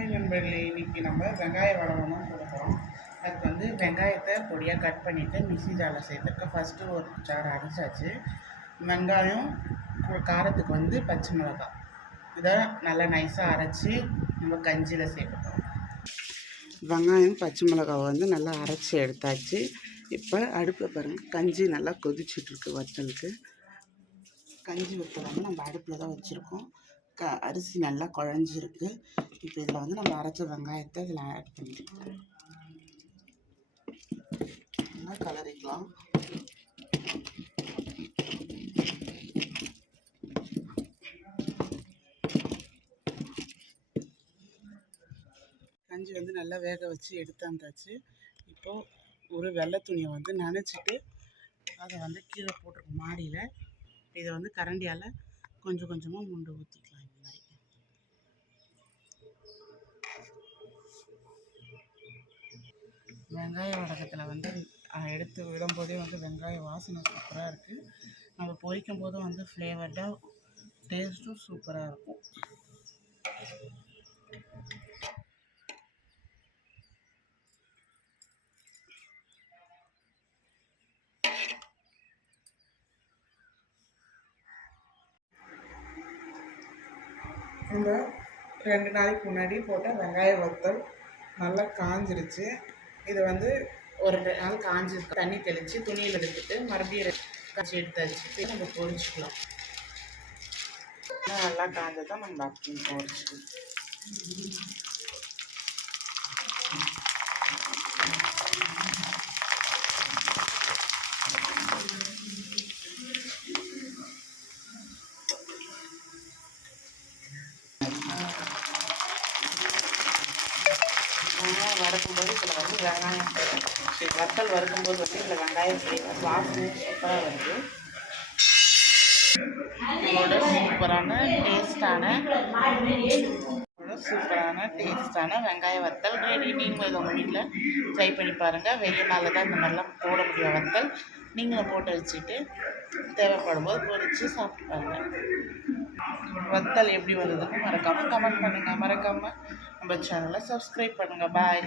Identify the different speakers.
Speaker 1: Hi நண்பர்களே இன்னைக்கு நம்ம வெங்காய வடகம் தான் அதுக்கு வந்து வெங்காயத்தை பொடியாக கட் பண்ணிவிட்டு மிக்ஸி ஜாரில் சேர்த்துருக்கேன் ஃபஸ்ட்டு ஒரு ஜார் அரைச்சாச்சு வெங்காயம் காரத்துக்கு வந்து பச்சை மிளகாய். இதை நல்லா நைஸாக அரைச்சி நம்ம கஞ்சியில் சேர்த்துக்கிறோம் வெங்காயம் பச்சை மிளகாவை வந்து நல்லா அரைச்சி எடுத்தாச்சு. இப்போ அடுப்பில் பாருங்கள் கஞ்சி நல்லா கொதிச்சுட்ருக்கு வத்தலுக்கு. கஞ்சி ஊற்றலாமல் நம்ம அடுப்பில் தான் வச்சுருக்கோம். க அரிசி நல்லா குழஞ்சிருக்கு. இப்போ இதில் வந்து நம்ம அரைச்ச வெங்காயத்தை இதில் ஆட் பண்ணிக்கலாம். நல்லா கலரிக்கலாம். கஞ்சி வந்து நல்லா வேக வச்சு எடுத்தாந்தாச்சு இப்போது ஒரு வெள்ளை துணியை வந்து நனைச்சிட்டு அதை வந்து கீழே போட்டிருக்கோம் மாடியில். இதை வந்து கரண்டியால் கொஞ்சம் கொஞ்சமாக முண்டு ஊற்றிக்கலாம் வெங்காய வடகத்தில் வந்து எடுத்து விடும்போதே வந்து வெங்காய வாசனை சூப்பராக இருக்குது நம்ம பொரிக்கும் போதும் வந்து ஃப்ளேவர்டாக டேஸ்ட்டும் சூப்பராக இருக்கும். இந்த ரெண்டு நாளைக்கு முன்னாடி போட்ட வெங்காய வத்தல் நல்லா காஞ்சிருச்சு. இது வந்து ஒரு ரெண்டு நாள் காஞ்சி தண்ணி தெளித்து துணியில் எடுத்துட்டு மறுபடியும் காய்ச்சி எடுத்து வச்சுட்டு நம்ம பொரிச்சுக்கலாம். நல்லா காஞ்சதான் நம்ம அப்படி பொரிச்சுக்கலாம் வெங்காயம் வறுக்கும்போது இதில் வந்து வெங்காயம் சரி, வத்தல் வறுக்கும்போது வந்து இதில் வெங்காயம் ஃப்ளேவர் வாசனை சூப்பராக வருது. இதோட சூப்பரான டேஸ்டான சூப்பரான டேஸ்டான வெங்காய வத்தல் ரெடி நீங்களும் இதை உங்கள் வீட்டில் ட்ரை பண்ணி பாருங்கள் வெயில் நாளில் தான் இந்த மாதிரிலாம் போட முடியும் வத்தல். நீங்களும் போட்டு வச்சுட்டு தேவைப்படும் போது பொரித்து சாப்பிட்டு பாருங்கள் வத்தல் எப்படி வருதுன்னு மறக்காமல் கமெண்ட் பண்ணுங்கள் மறக்காமல் நம்ம சேனலை சப்ஸ்கிரைப் பண்ணுங்கள் பாய்